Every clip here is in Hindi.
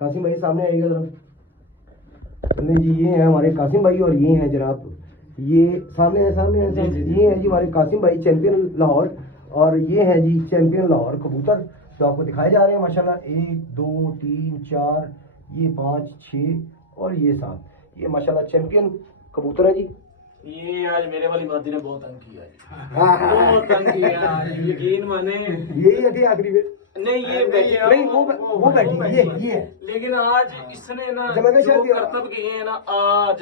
कासिम भाई सामने आइएगा जरा। नहीं जी, ये है हमारे कासिम भाई और ये हैं जनाब, ये सामने है, सामने है, ये है जी हमारे कासिम भाई चैंपियन लाहौर, और ये है जी चैंपियन लाहौर कबूतर जो आपको दिखाए जा रहे हैं माशाल्लाह। 1 2 3 4 ये 5 6 और ये 7, ये माशाल्लाह चैंपियन कबूतर है जी। ये आज मेरे वाली मादी ने बहुत तंग किया जी, बहुत तंग किया आज, यकीन माने। यही है कि आखिरी में नहीं ये बैठी नहीं, वो बैठी ये है। लेकिन आज इसने ना जब मैंने जो शायद करतब किए हैं ना, आ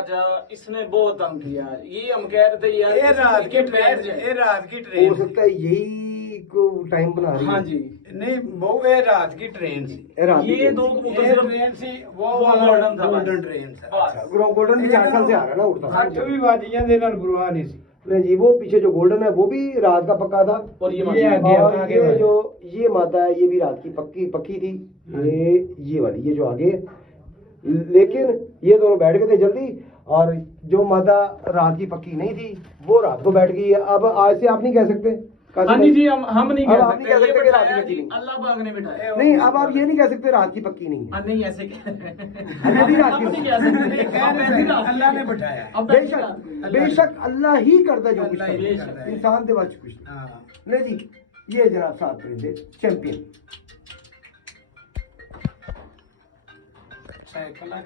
जा इसने बहुत तंग किया आज। ये हम कह रहे थे यार ये रात की पैर ट्रेन, जाए। ये रात की हो ट्रेन सकता है यही को टाइम बना रही है। हाँ जी, नहीं वो ये रात की ट्रेन सी, रात ये की दो ट्रेन। कबूतर ये सिर्फ ट्रेन सी, वो वो वाला golden था गोल्डन बस। ट्रेन सा। बस। गोल्डन भी 4 साल से आ रहा है ना उड़ता। 60 भी बाजियां दे नाल गुरुआ नहीं सी। नहीं जी, वो पीछे जो गोल्डन है वो भी रात का पक्का था, और ये ये आगे और आगे ये वाला। जो ये माता है ये भी रात की पक्की थी। ये वाली, ये जो आगे, लेकिन ये दोनों बैठ गए थे जल्दी, और जो माता रात की पक्की नहीं थी वो रात को बैठ गई है। अब आज से आप नहीं कह सकते कासिम हाँ भाई? जी, हम नहीं अब कह आप नहीं कह सकते, सकते ये कि रात बिठाया की पक्की जी, नहीं। अल्लाह पाक ने बिठाया। नहीं, अब आप ये नहीं कह सकते रात की पक्की नहीं है। हाँ, नहीं ऐसे अल्लाह भी रात की नहीं कह सकते, अब ऐसी रात अल्लाह ने बिठाया। अब ऐसी रात की। बेशक अल्लाह ही करता है जो कुछ अल्लाह ही करता करता है, है। इंसान के बाद कुछ नहीं। हाँ। नहीं जी, ये जनाब 7 परिंदे चैंपियन। साइकिल